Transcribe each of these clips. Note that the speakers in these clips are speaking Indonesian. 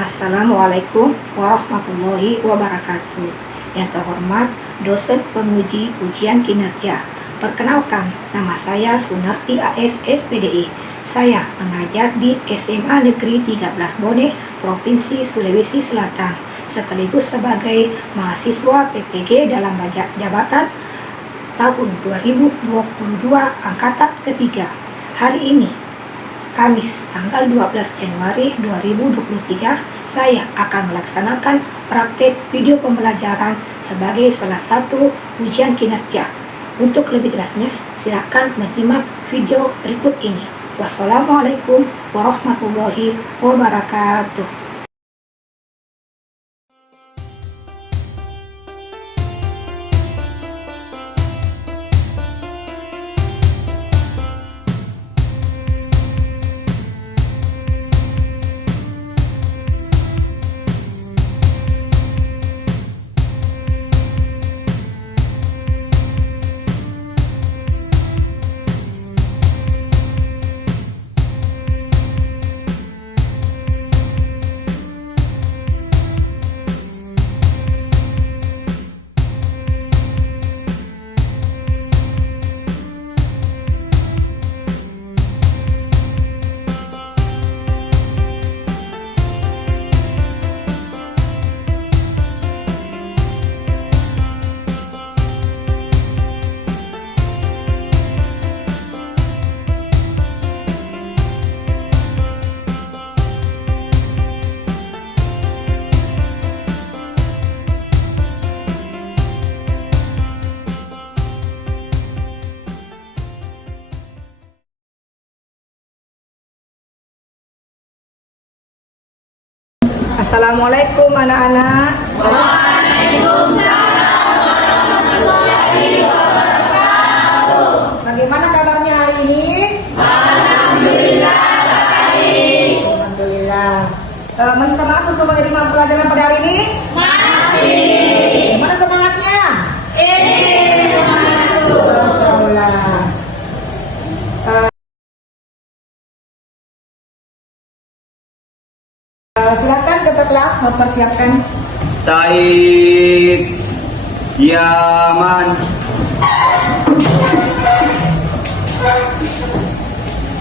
Assalamualaikum warahmatullahi wabarakatuh. Yang terhormat dosen penguji ujian kinerja. Perkenalkan, nama saya Sunarti AS SPDI. Saya mengajar di SMA Negeri 13 Bone, Provinsi Sulawesi Selatan, sekaligus sebagai mahasiswa PPG dalam jabatan tahun 2022 angkatan ketiga. Hari ini Kamis tanggal 12 Januari 2023, saya akan melaksanakan praktek video pembelajaran sebagai salah satu ujian kinerja. Untuk lebih jelasnya, silakan menyimak video berikut ini. Wassalamualaikum warahmatullahi wabarakatuh. Assalamualaikum anak-anak. Waalaikumsalam warahmatullahi wabarakatuh. Bagaimana kabarnya hari ini? Alhamdulillah baik. Alhamdulillah. Masih semangat untuk menerima pelajaran pada hari ini? Masih. Mana semangatnya? Ini semangat. Masya Allah. Silakan ketua kelas mempersiapkan. Staik Yaman.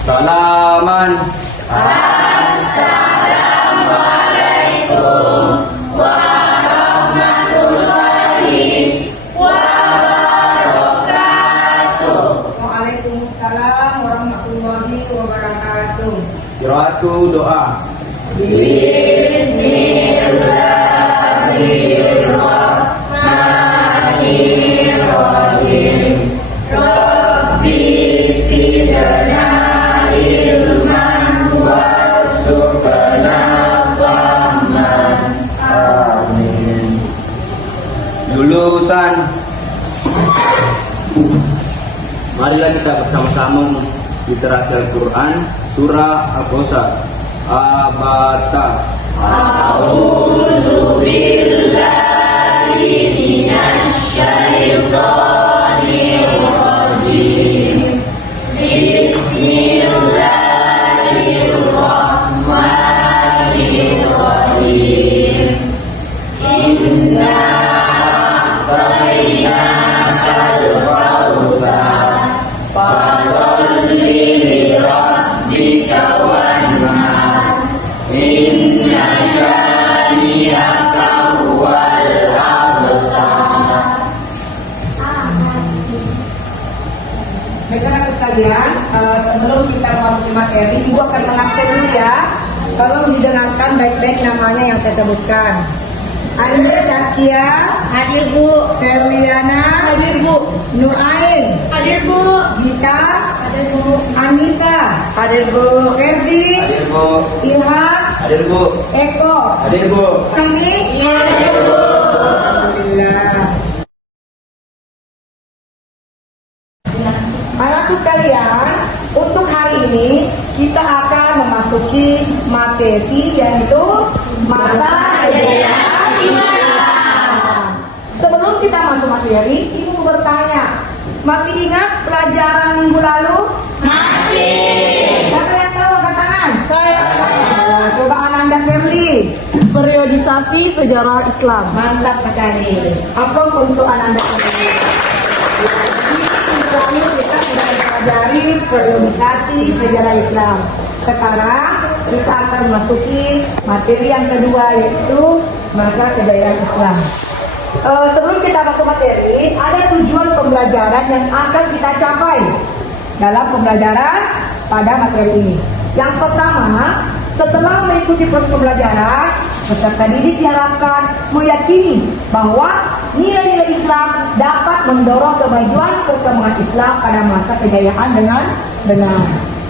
Salaman. Assalamualaikum warahmatullahi wabarakatuh. Waalaikumsalam warahmatullahi wabarakatuh. Qiraatu doa. Bismillahirrahmanirrahim. Rabbi zidna ilman warzuqna fahman. Amin. Lulusan. Marilah kita bersama-sama literasi Al-Quran surah Al-Qasas. Abata. A'udzu billahi minasy syaithanir rajim. Bismillahirrahmanirrahim. Inna a'tainakal kautsar fasholli li rabbika wanhar. Inna syani'aka huwal abtar. Rekan-rekan sekalian, sebelum kita memasuki materi, Ibu akan mengakses dulu ya. Tolong didengarkan baik-baik namanya yang saya sebutkan. Anda Zaskia, Hadir Bu. Ferliana, Hadir Bu. Nur Ain, Hadir Bu. Gita, Hadir Bu. Anissa, hadir Bu, Ferdi, Hadir Bu. Ilham, Hadir Bu. Eko, Hadir Bu. Kami, Hadir Bu. Alhamdulillah. Anakku sekalian, untuk hari ini kita akan memasuki materi yaitu mata pelajaran Islam. Sebelum kita masuk materi, Ibu mau bertanya, masih ingat pelajaran minggu lalu? Masih. Siapa yang tahu angkat tangan? Saya. Coba Ananda Ferli. periodisasi sejarah Islam. Mantap sekali. Apa untuk Anda sekalian? Jadi kita sudah mempelajari periodisasi sejarah Islam. Sekarang kita akan memasuki materi yang kedua, yaitu masa kejayaan Islam. Sebelum kita masuk materi, ada tujuan pembelajaran yang akan kita capai dalam pembelajaran pada materi ini. Yang pertama, setelah mengikuti proses pembelajaran, peserta didik diharapkan meyakini bahwa nilai-nilai Islam dapat mendorong kemajuan perkembangan Islam pada masa kejayaan dengan benar.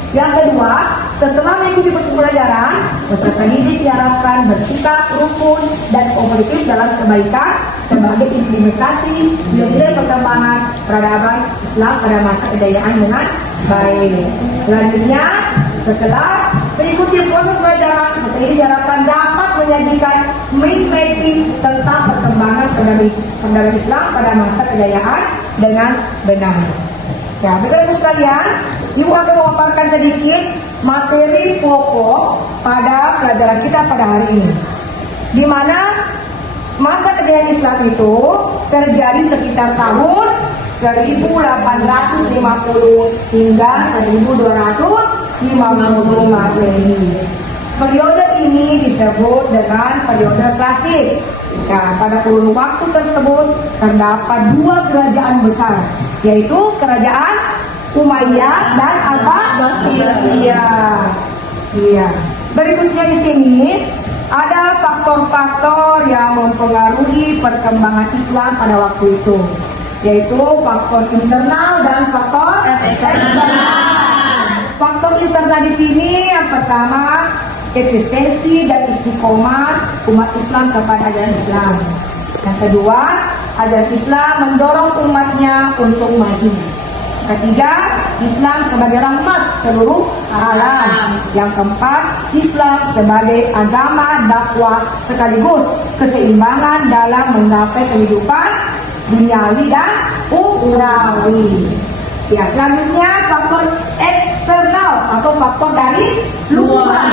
Yang kedua, setelah mengikuti proses pembelajaran, peserta didik diharapkan bersikap rukun dan kooperatif dalam kebaikan sebagai implementasi nilai-nilai perkembangan peradaban Islam pada masa kejayaan dengan baik. Selanjutnya, setelah mengikuti proses pembelajaran, peserta didik diharapkan dapat menyajikan mind mapping tentang perkembangan peradaban Islam pada masa kejayaan dengan benar. Ya, Bapak-Ibu sekalian, Ibu akan memaparkan sedikit materi pokok pada pelajaran kita pada hari ini, di mana masa kejayaan Islam itu terjadi sekitar tahun 1850 hingga 1250 Masehi. Periode ini disebut dengan periode klasik. Nah, pada kurun waktu tersebut terdapat dua kerajaan besar, yaitu kerajaan Umayyad dan Abbasiyah. Iya. Berikutnya di sini ada faktor-faktor yang mempengaruhi perkembangan Islam pada waktu itu, yaitu faktor internal dan faktor eksternal. Faktor internal di sini yang pertama, eksistensi dan istiqomah umat Islam kepada ajaran Islam. Yang kedua, ajaran Islam mendorong umatnya untuk maju. Ketiga, Islam sebagai rahmat seluruh alam. Yang keempat, Islam sebagai agama dakwah sekaligus keseimbangan dalam menggapai kehidupan duniawi dan ukhrawi. Ya, selanjutnya faktor eksternal atau faktor dari luar.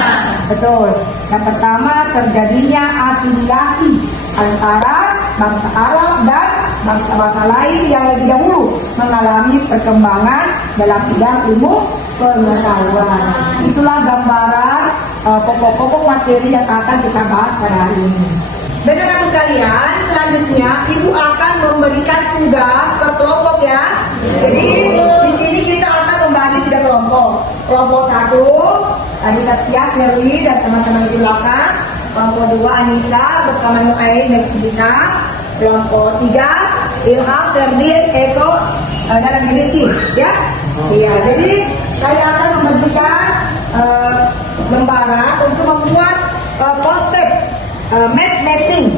Betul. Yang pertama, terjadinya asimilasi antara bangsa Arab dan bangsa-bangsa lain yang lebih dahulu mengalami perkembangan dalam bidang ilmu pengetahuan. Itulah gambaran pokok-pokok materi yang akan kita bahas pada hari ini. Bapak-Ibu sekalian, selanjutnya Ibu akan memberikan tugas per kelompok ya. Jadi di sini kita akan membagi 3 kelompok. Kelompok 1, Anissa Setia, Sherly dan teman-teman di belakang. Kelompok 2, Anissa bersama Nuain dan Gina. Kelompok 3, Ilham, Ferdi, Eko dan Miliki ya. Iya, jadi saya akan memberikan lembaran untuk membuat konsep map mapping.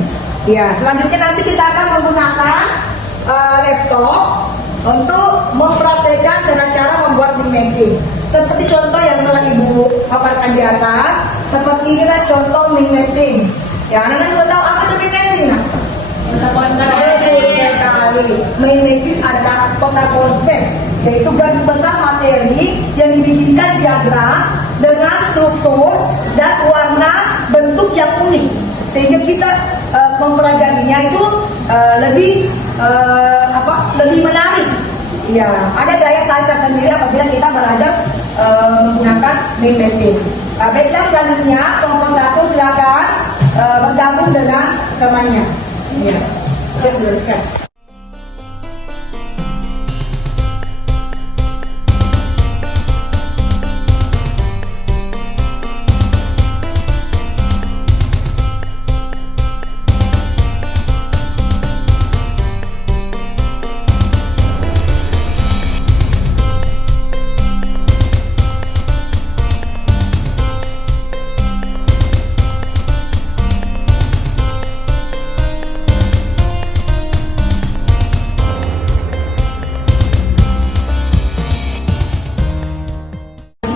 Ya, selanjutnya nanti kita akan menggunakan laptop untuk mempraktekkan cara-cara membuat map mapping. Seperti contoh yang telah Ibu paparkan di atas, seperti inilah contoh map mapping. Ya, anak-anak sudah tahu apa itu map mapping? Main mapping adalah kota konsep, yaitu garis besar materi yang dibikinkan diagram dengan struktur dan warna bentuk yang unik, sehingga kita mempelajarinya itu lebih menarik. Ya, ada daya tarik tersendiri apabila kita belajar menggunakan main mapping. Baiklah, selanjutnya kelompok 1 silakan bergabung dengan temannya. Ya, saya berikan.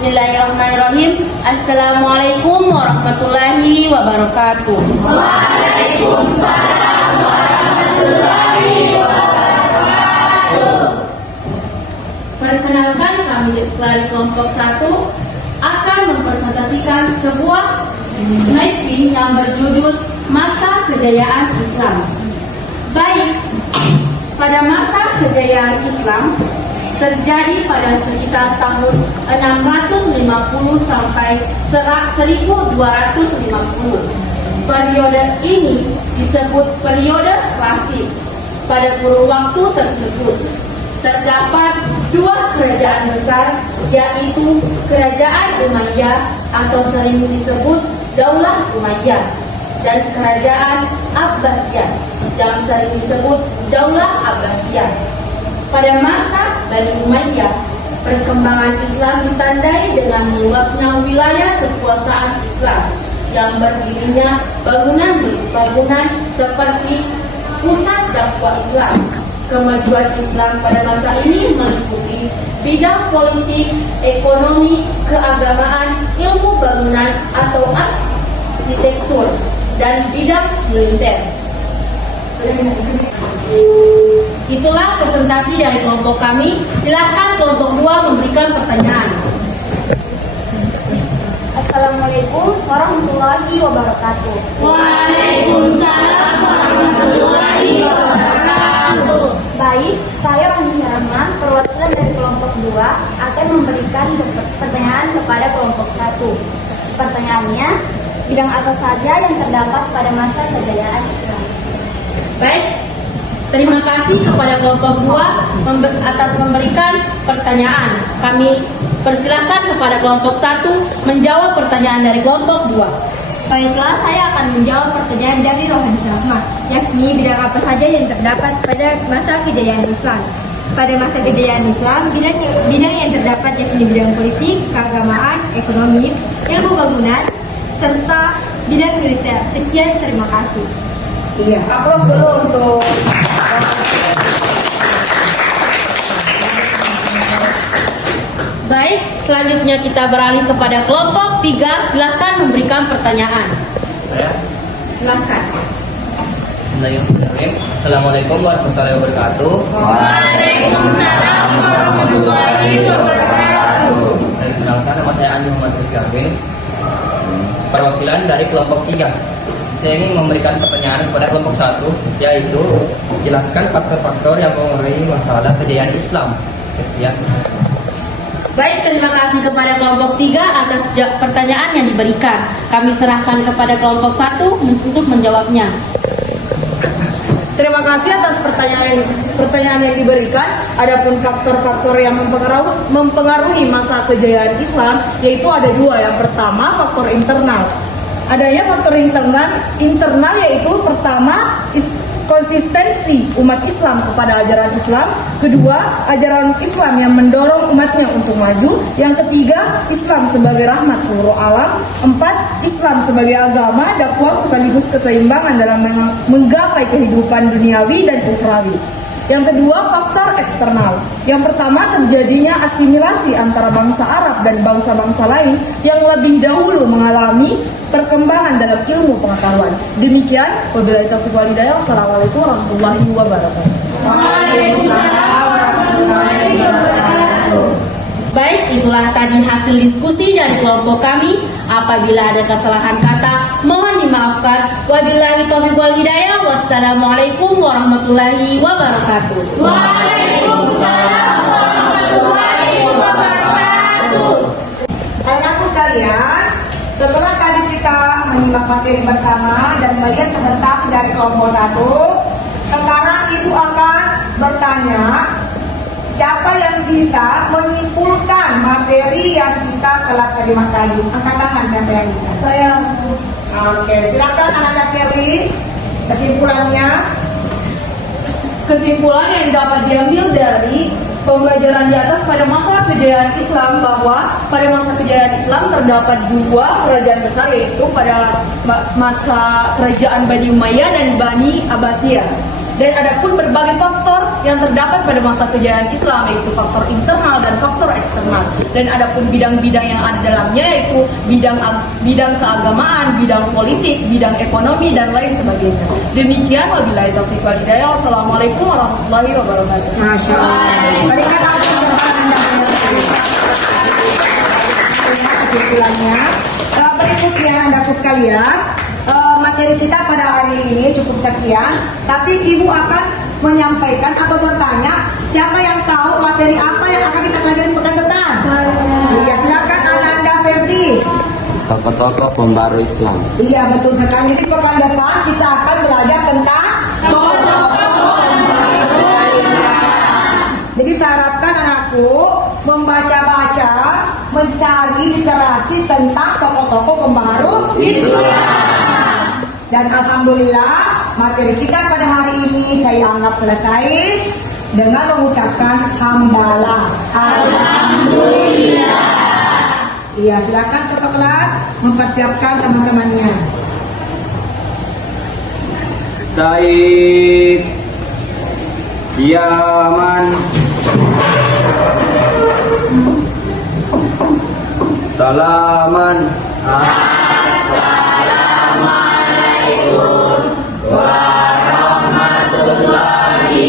Bismillahirrahmanirrahim. Assalamualaikum warahmatullahi wabarakatuh. Waalaikumsalam warahmatullahi wabarakatuh. Perkenalkan, kami dari kelompok 1 akan mempresentasikan sebuah mapping yang berjudul Masa kejayaan Islam. Baik, pada masa kejayaan Islam terjadi pada sekitar tahun 650 sampai 1250. Periode ini disebut periode klasik. Pada kurun waktu tersebut terdapat dua kerajaan besar, yaitu Kerajaan Umayyah atau sering disebut Daulah Umayyah, dan Kerajaan Abbasiyah yang sering disebut Daulah Abbasiyah. Pada masa Bani Umayyah, perkembangan Islam ditandai dengan meluasnya wilayah kekuasaan Islam yang berdirinya bangunan seperti pusat dakwah Islam. Kemajuan Islam pada masa ini meliputi bidang politik, ekonomi, keagamaan, ilmu bangunan atau arsitektur, dan bidang militer. Itulah presentasi dari kelompok kami. Silakan kelompok 2 memberikan pertanyaan. Assalamualaikum warahmatullahi wabarakatuh. Waalaikumsalam warahmatullahi wabarakatuh. Baik, saya Rani Rahman, perwakilan dari kelompok 2 akan memberikan pertanyaan kepada kelompok 1. Pertanyaannya, bidang apa saja yang terdapat pada masa kejayaan Islam? Baik, terima kasih kepada kelompok 2 atas memberikan pertanyaan. Kami persilakan kepada kelompok 1 menjawab pertanyaan dari kelompok 2. Baiklah, saya akan menjawab pertanyaan dari Rohan Syahmat, yakni bidang apa saja yang terdapat pada masa kejayaan Islam. Pada masa kejayaan Islam, bidang yang terdapat yakni bidang politik, keagamaan, ekonomi, ilmu bangunan, serta bidang militer. Sekian, terima kasih. Iya, aplaus dulu untuk Baik, selanjutnya kita beralih kepada kelompok 3. Silakan memberikan pertanyaan. Saya. Silakan. Bismillahirrahmanirrahim. Assalamualaikum warahmatullahi wabarakatuh. Waalaikumsalam warahmatullahi wabarakatuh. Perkenalkan, nama saya Andi Muhammad Rifki, perwakilan dari kelompok 3. Saya ingin memberikan pertanyaan kepada kelompok 1, yaitu jelaskan faktor-faktor yang mengurangi masalah kejayaan Islam. Sekian. Baik, terima kasih kepada kelompok 3 atas pertanyaan yang diberikan. Kami serahkan kepada kelompok 1 untuk menjawabnya. terima kasih atas pertanyaan yang diberikan. Adapun faktor-faktor yang mempengaruhi masa kejayaan Islam, yaitu ada 2. Yang pertama, faktor internal. Adanya faktor internal yaitu pertama, konsistensi umat Islam kepada ajaran Islam. Kedua, ajaran Islam yang mendorong umatnya untuk maju. Yang ketiga, Islam sebagai rahmat seluruh alam. 4, Islam sebagai agama dakwah sekaligus keseimbangan dalam menggapai kehidupan duniawi dan ukhrawi. Yang kedua, faktor eksternal. Yang pertama, terjadinya asimilasi antara bangsa Arab dan bangsa-bangsa lain yang lebih dahulu mengalami perkembangan dalam ilmu pengetahuan. Demikian, wabillahi taufiq wal hidayah. Wassalamualaikum warahmatullahi wabarakatuh. Waalaikumsalam warahmatullahi wabarakatuh. Baik, itulah tadi hasil diskusi dari kelompok kami. Apabila ada kesalahan kata, mohon dimaafkan. Wabillahi taufiq wal hidayah. Wassalamualaikum warahmatullahi wabarakatuh. Waalaikumsalam warahmatullahi wabarakatuh. Anak-anakku sekalian, setelah tadi kita menyimak materi bersama dan melihat presentasi dari kelompok 1, sekarang Ibu akan bertanya, siapa yang bisa menyimpulkan materi yang kita telah terima tadi? Angkat tangan siapa yang bisa? Saya. Oke, silakan anak-anak Sherly. Kesimpulannya. Kesimpulan yang dapat diambil dari pembelajaran di atas pada masa kejayaan Islam, bahwa pada masa kejayaan Islam terdapat 2 kerajaan besar, yaitu pada masa kerajaan Bani Umayyah dan Bani Abbasiyah. Dan ada pun berbagai faktor yang terdapat pada masa kejayaan Islam, yaitu faktor internal dan faktor eksternal. Dan ada pun bidang-bidang yang ada dalamnya, yaitu bidang keagamaan, bidang politik, bidang ekonomi, dan lain sebagainya. Demikian, wabillahi taufiq wal hidayah. Wassalamualaikum warahmatullahi wabarakatuh. Masya Allah. Berikan kesimpulannya. Berikutnya, anakku sekalian, materi kita pada hari ini cukup sekian, tapi Ibu akan menyampaikan atau bertanya siapa yang tahu materi apa yang akan kita pelajari pekan depan. Iya, silakan Ananda Ferdi. Tokoh-tokoh pembaru Islam. Iya, betul sekali. Jadi pekan depan kita akan belajar tentang tokoh-tokoh pembaru Islam. Jadi saya harapkan anakku membaca-baca, mencari literasi tentang tokoh-tokoh pembaru Islam. Dan alhamdulillah materi kita pada hari ini saya anggap selesai dengan mengucapkan hamdalah. Alhamdulillah. Iya, silakan ketua kelas mempersiapkan teman-temannya. Baik. Yaman. Salaman. Assalamualaikum warahmatullahi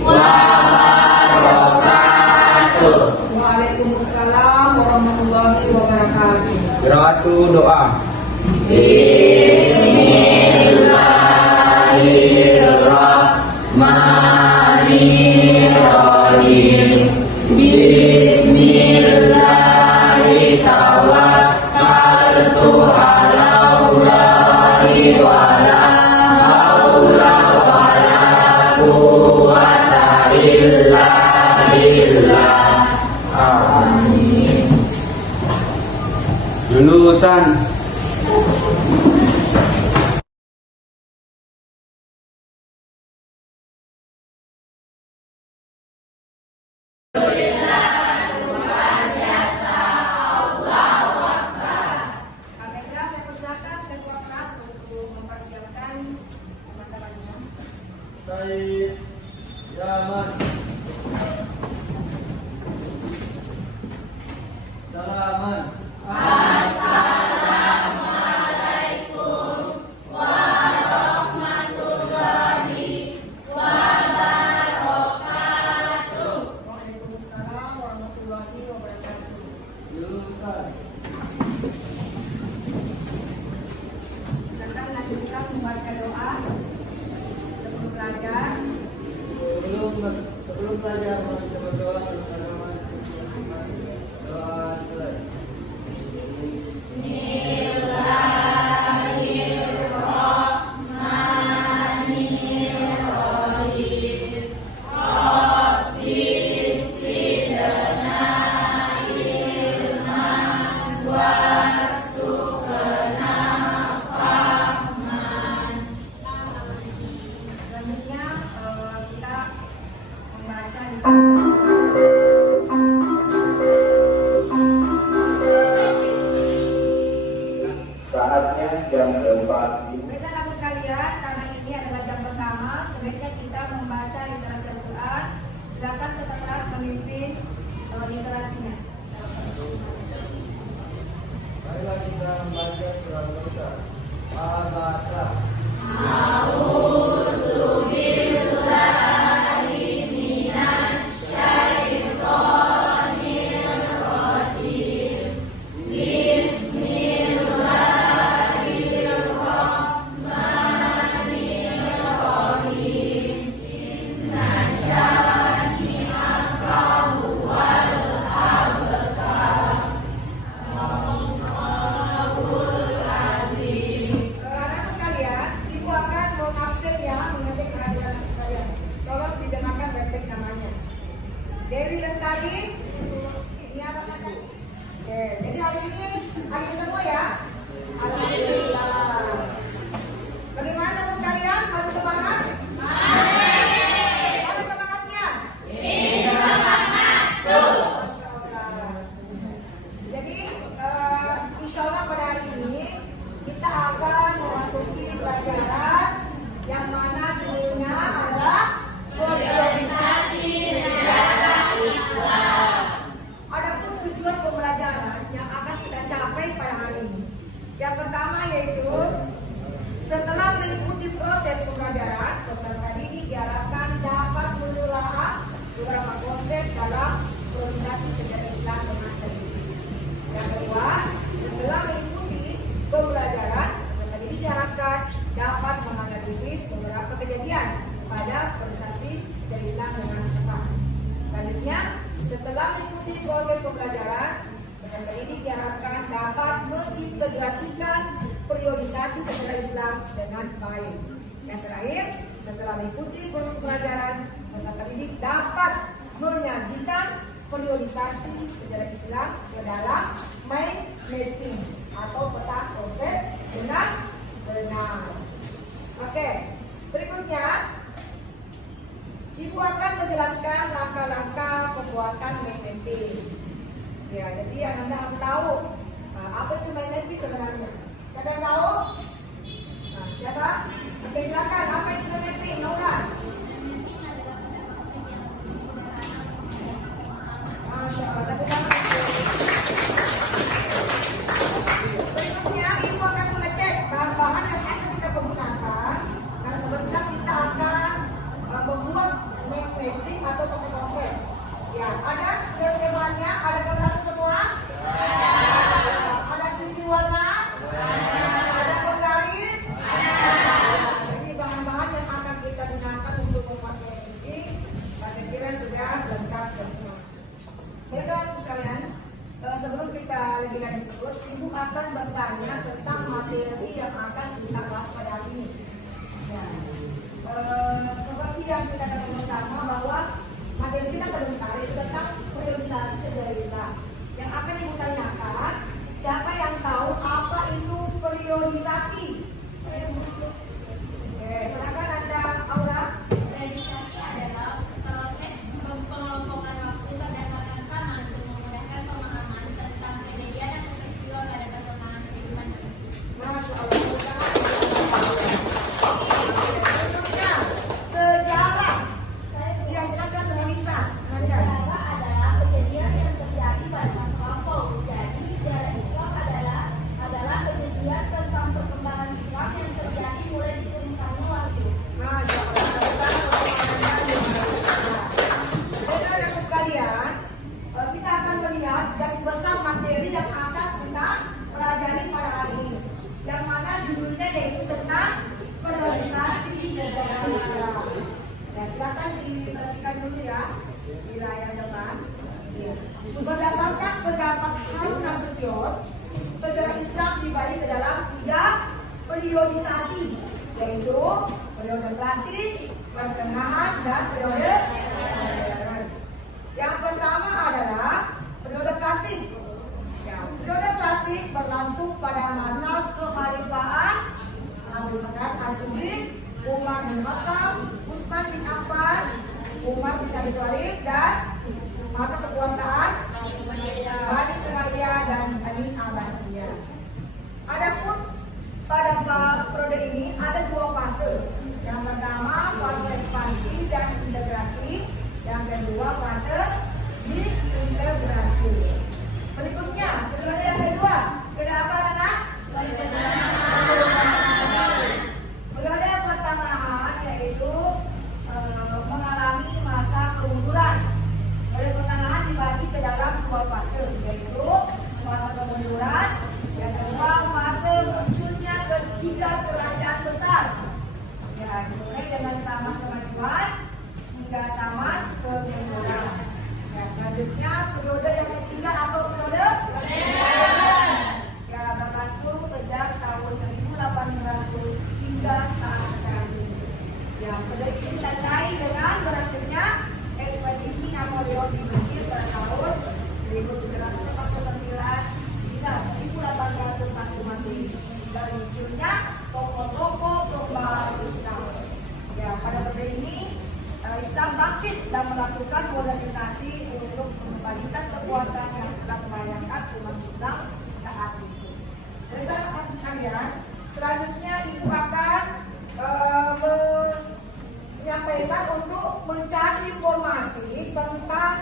wabarakatuh. Waalaikumsalam warahmatullahi wabarakatuh. Qiraatu doa. Bismillahirrahmanirrahim. Bismillahi tawakkaltu ala Allahi wa la haula wa la quwwata illa billah. Amin. Lulusan. Baiklah, saya persilakan ketua kelas untuk mempersiapkan teman-temannya. Baik, Yaman. Salaman. Waalaikumsalam warahmatullahi wabarakatuh. Lulusan. Silakan lanjutkan membaca doa sebelum belajar. Sebelum belajar kita berdoa doa mulai. Selanjutnya kita membaca di Saatnya jam 4. Baiklah anak sekalian, karena ini adalah jam pertama, sebaiknya kita membaca literasi Al-Quran. Silakan ketua kelas memimpin literasinya. Marilah kita membaca surah Al-Baqarah. Al-Baqarah. Anak sekalian, ibu akan mengabsen ya, mengecek kehadiran anak sekalian. Tolong didengarkan baik-baik namanya. Dewi Lestari, ini anak anak. Oke, jadi hari ini hari semua ya. Alhamdulillah. Bagaimana teman sekalian? Masih semangat? Mana semangatnya? Masya Allah. Jadi insya Allah pada hari ini kita akan memasuki pelajaran yang mana judulnya adalah politisasi sejarah Islam. Adapun tujuan pembelajaran yang akan kita capai pada hari ini, yang pertama Islam dengan baik. Yang terakhir, setelah mengikuti proses pelajaran, peserta pendidik dapat menyajikan periodisasi sejarah Islam ke dalam mind mapping atau peta konsep dengan benar. Oke, berikutnya Ibu akan menjelaskan langkah-langkah pembuatan mind mapping. Ya, jadi yang Anda harus tahu apa itu mind mapping sebenarnya. Siapa yang tahu? Nah, siapa? Oke, silakan. Apa itu mind mapping? Laura. Masya Allah. Tepuk tangan. Berikutnya, Ibu akan mengecek bahan-bahan yang akan kita gunakan. Karena sebentar kita akan membuat mind mapping atau konsep. Ya, ada skemanya, ada gambar semua. Ada visi warna. Ada penggaris. Jadi bahan-bahan yang akan kita gunakan untuk membuat mind mapping, saya kira sudah lengkap semua. Baiklah sekalian, sebelum kita lebih lanjut, Ibu akan bertanya tentang materi yang akan kita bahas pada hari ini. Ya. Seperti yang kita katakan bersama bahwa materi kita sebentar itu tentang periodisasi sejarah Islam. Yang akan Ibu tanyakan, siapa yang tahu apa itu periodisasi? Oke, silakan Anda, Aura. Periodisasi adalah proses pengelompokan waktu berdasarkan zaman untuk memudahkan pemahaman tentang kejadian atau peristiwa pada perkembangan kehidupan manusia. Masya Allah. Berikutnya, sejarah. Ya, silakan Melisa. Sejarah adalah kejadian yang terjadi pada kelompok. Jadi sejarah Islam adalah kejadian tentang perkembangan Islam yang terjadi mulai diturunkannya wahyu. Masya Allah. Saudara-saudara sekalian, kita akan melihat garis besar materi yang akan kita pelajari pada hari ini. Yang mana judulnya yaitu tentang periodisasi sejarah Islam. Ya, silakan diperhatikan dulu ya di layar depan. Ya. Berdasarkan pendapat Harun Nasution, sejarah Islam dibagi ke dalam 3 periodisasi, yaitu periode klasik, pertengahan, dan periode modern. Yang pertama adalah periode klasik. Ya, periode klasik berlangsung pada masa kekhalifahan Abu Bakar As-Siddiq, Umar bin Khattab, Utsman bin Affan, Umar bin Abi Thalib, dan masa kekuasaan Bani Umayyah dan Bani Abbasiyah. Adapun pada periode ini ada 2 fase. Yang pertama fase ekspansi dan integrasi, yang kedua fase disintegrasi. Berikutnya periode yang kedua, periode apa anak? Periode pertengahan yaitu mengalami masa kemunduran. Periode pertengahan dibagi ke dalam 2 fase, yaitu masa kemunduran, yang kedua fase munculnya ketiga kerajaan besar. Ya, dimulai dengan zaman kemajuan hingga zaman kemunduran. Ya, selanjutnya periode yang ketiga atau periode modern. Ya, berlangsung sejak tahun 1800 hingga saat ini. Ya, periode ini ditandai dengan berhasilnya ekspedisi Napoleon di Mesir pada tahun 1749 hingga 1801 Masehi, dan munculnya tokoh-tokoh pembawa Islam. Ya, pada periode ini Islam bangkit dan melakukan modernisasi untuk mengembalikan kekuatan yang telah membayangkan umat Islam saat itu. Rekan-rekan sekalian, selanjutnya Ibu akan menyampaikan untuk mencari informasi tentang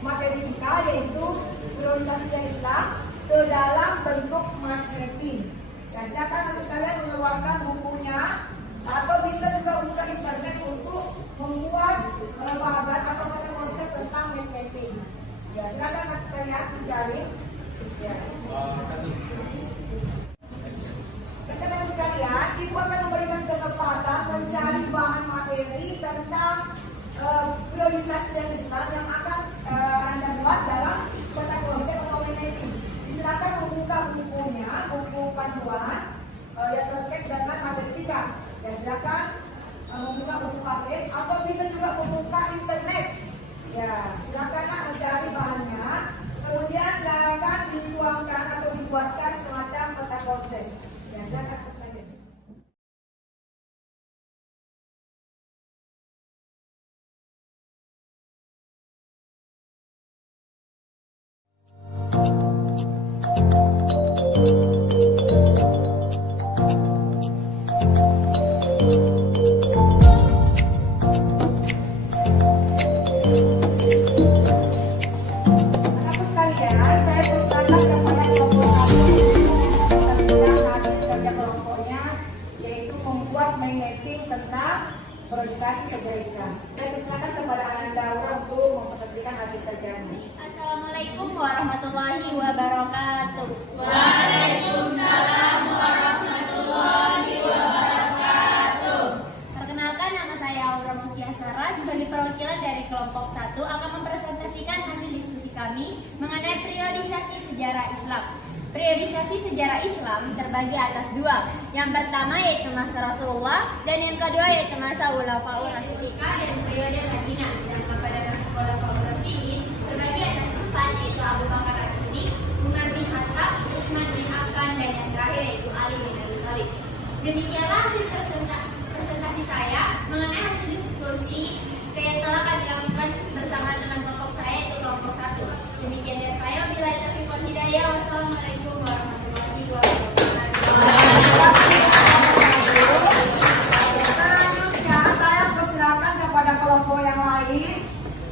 materi kita, yaitu periodisasi Islam ke dalam bentuk mind mapping. Dan silakan nanti kalian mengeluarkan bukunya atau bisa juga buka internet untuk membuat bahan atau konsep tentang mind mapping. Ya, silakan nanti kalian mencari. Ya. Rekan-rekan sekalian, Ibu akan memberikan kesempatan mencari bahan materi tentang periodisasi Islam yang akan Anda buat dalam peta konsep atau mind mapping. Silakan membuka bukunya, buku panduan 3. Ya silakan membuka buku paket atau bisa juga membuka internet. Ya silakan mencari bahannya. Kemudian silakan dituangkan atau dibuatkan semacam peta konsep. Ya silakan. Priorisasi sejarah Islam. Saya persilakan kepada Ananda Aura untuk mempresentasikan hasil kerjanya. Assalamualaikum warahmatullahi wabarakatuh. Waalaikumsalam warahmatullahi wabarakatuh. Perkenalkan, nama saya Aura Mutiasara sebagai perwakilan dari kelompok 1 akan mempresentasikan hasil diskusi kami mengenai periodisasi sejarah Islam. Periodisasi sejarah Islam terbagi atas 2. Yang pertama yaitu masa Rasulullah dan yang kedua yaitu masa Khulafaur Rasyidin dan periode Madinah. Sedangkan pada masa Khulafaur Rasyidin terbagi atas 4 yaitu Abu Bakar As-Siddiq, Umar bin Khattab, Utsman bin Affan dan yang terakhir yaitu Ali bin Abi Thalib. Demikianlah hasil presentasi saya mengenai hasil diskusi yang telah kami lakukan bersama dengan kelompok saya yaitu kelompok 1. Demikian dari saya, wabillahi taufiq wal hidayah. Wassalamualaikum warahmatullahi wabarakatuh. Selanjutnya saya persilakan kepada kelompok yang lain,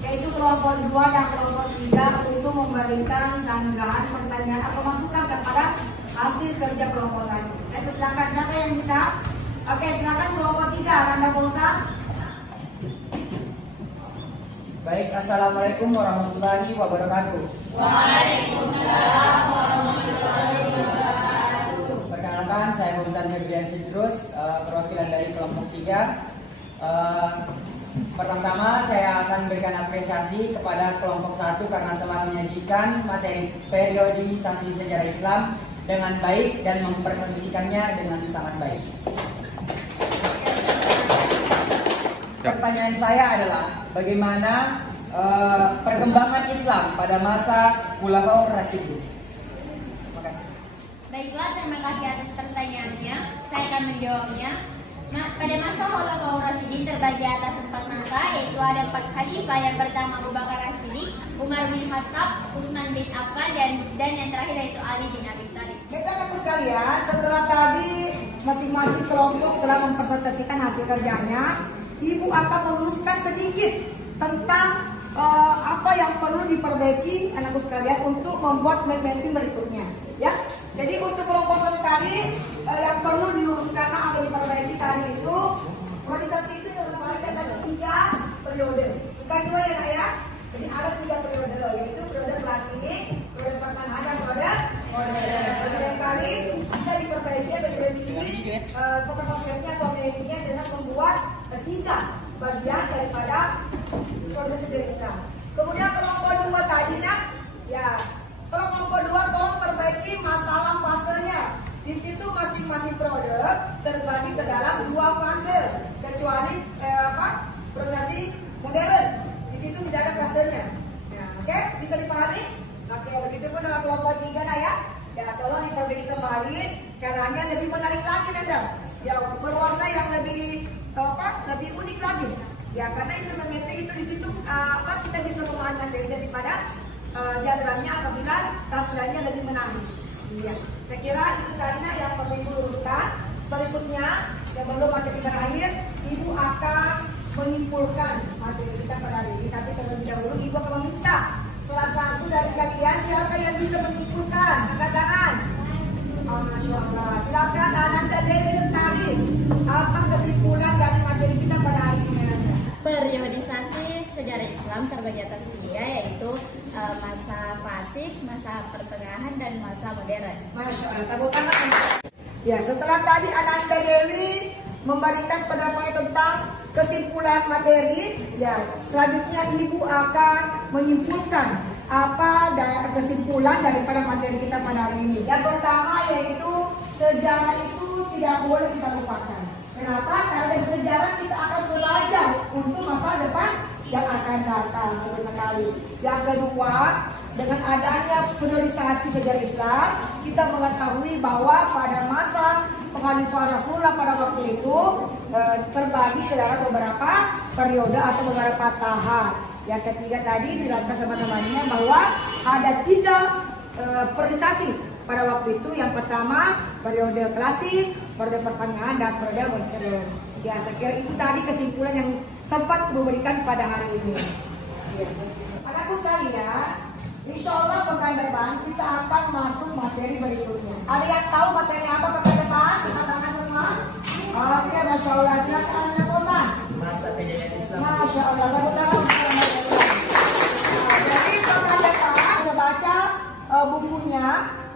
yaitu kelompok 2 dan kelompok 3 untuk memberikan tanggapan, pertanyaan atau masukan kepada hasil kerja kelompok 1. Saya persilakan, siapa yang bisa? Oke, silakan kelompok 3, Anda Bosa. Baik, assalamualaikum warahmatullahi wabarakatuh. Waalaikumsalam warahmatullahi wabarakatuh. Perkenalkan, saya Fauzan Febrian Sidrus, perwakilan dari kelompok 3. Pertama-tama saya akan berikan apresiasi kepada kelompok 1 karena telah menyajikan materi periodisasi sejarah Islam dengan baik dan mempresentasikannya dengan sangat baik. Pertanyaan saya adalah bagaimana perkembangan Islam pada masa Khulafaur Rasyidin? Terima kasih. Baiklah, terima kasih atas pertanyaannya. Saya akan menjawabnya. Pada masa Khulafaur Rasyidin terbagi atas 4 masa, yaitu ada 4 khalifah. Yang pertama Abu Bakar As-Siddiq, Umar bin Khattab, Utsman bin Affan dan yang terakhir yaitu Ali bin Abi Thalib. Baiklah sekalian, setelah tadi masing-masing kelompok telah mempresentasikan hasil kerjanya, Ibu akan meluruskan sedikit tentang apa yang perlu diperbaiki anakku sekalian untuk membuat mapping berikutnya, ya. Jadi untuk kelompok 1 tadi yang perlu diluruskan atau diperbaiki tadi itu organisasi itu terbagi atas 3 periode, bukan 2 ya Nak ya. Jadi ada 3 periode, yaitu periode klasik, periode pertengahan dan periode modern. Periode kali bisa diperbaiki atau direvisi konsepnya atau mappingnya dengan membuat 3 bagian daripada proses sejarah Islam. Kemudian kelompok 2 tadi Nak, ya kelompok 2 tolong perbaiki masalah fasenya. Di situ masing-masing produk terbagi ke dalam 2 fase, kecuali prosesi modern. Di situ tidak ada fasenya. Nah, oke, bisa dipahami? Oke, begitu pun dengan kelompok 3 Nak ya. Ya, tolong diperbaiki kembali, caranya lebih menarik lagi Nanda. Ya, berwarna yang lebih lebih unik lagi. Ya, karena itu mapping itu di situ kita bisa memahami daripada diagramnya apabila tampilannya lebih menarik. Iya, saya kira itu tadi yang perlu Ibu luruskan. Berikutnya, sebelum materi terakhir, Ibu akan menyimpulkan materi kita pada hari ini. Tapi terlebih dahulu, Ibu akan meminta salah satu dari kalian siapa yang bisa menyimpulkan, angkat tangan. Masya Allah. Silakan Ananda Dewi Lestari. Apa kesimpulan dari materi kita pada hari ini? Periodisasi sejarah Islam terbagi atas 3, yaitu masa klasik, masa pertengahan, dan masa modern. Masya Allah, tepuk tangan. Ya, setelah tadi Ananda Dewi memberikan pendapat tentang kesimpulan materi, ya selanjutnya Ibu akan menyimpulkan apa kesimpulan daripada materi kita pada hari ini. Yang pertama yaitu sejarah itu tidak boleh kita lupakan. Kenapa? Karena dari sejarah kita akan belajar untuk masa depan yang akan datang. Betul sekali. Yang kedua, dengan adanya priorisasi sejarah Islam, kita mengetahui bahwa pada masa Pengkhalifahan Rasulullah pada waktu itu terbagi ke dalam beberapa periode atau beberapa tahap. Yang ketiga tadi dijelaskan sama temannya bahwa ada 3 priorisasi pada waktu itu. Yang pertama periode klasik, periode pertengahan, dan periode modern. Ya, saya kira itu tadi kesimpulan yang sempat memberikan pada hari ini. Ya. Anakku sekalian, insya Allah pekan depan kita akan masuk materi berikutnya. Ada yang tahu materi apa pekan depan? Katakan semua. Oke, Masya Allah. Silakan anak Kosan. Masa kejayaan Islam. Masya Allah. Jadi pekan depan kita baca bukunya,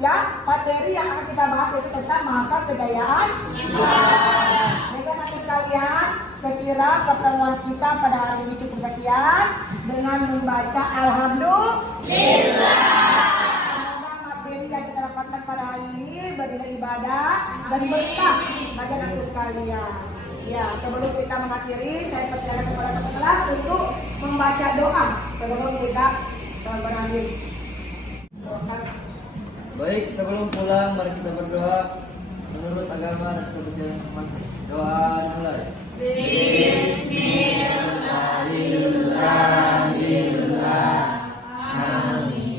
ya, materi yang akan kita bahas itu tentang masa kejayaan Islam. Baiklah sekalian, sekira pertemuan kita pada hari ini cukup sekian dengan membaca Alhamdulillah. Semoga materi yang kita dapatkan pada hari ini bernilai ibadah dan berkah bagi anak sekalian. Ya, sebelum kita mengakhiri, saya persilakan kepada kakak kelas untuk membaca doa sebelum kita berakhir. Baik, sebelum pulang mari kita berdoa menurut agama dan kepercayaan masing-masing. Doa mulai. Bismillahirrahmanirrahim. Amin.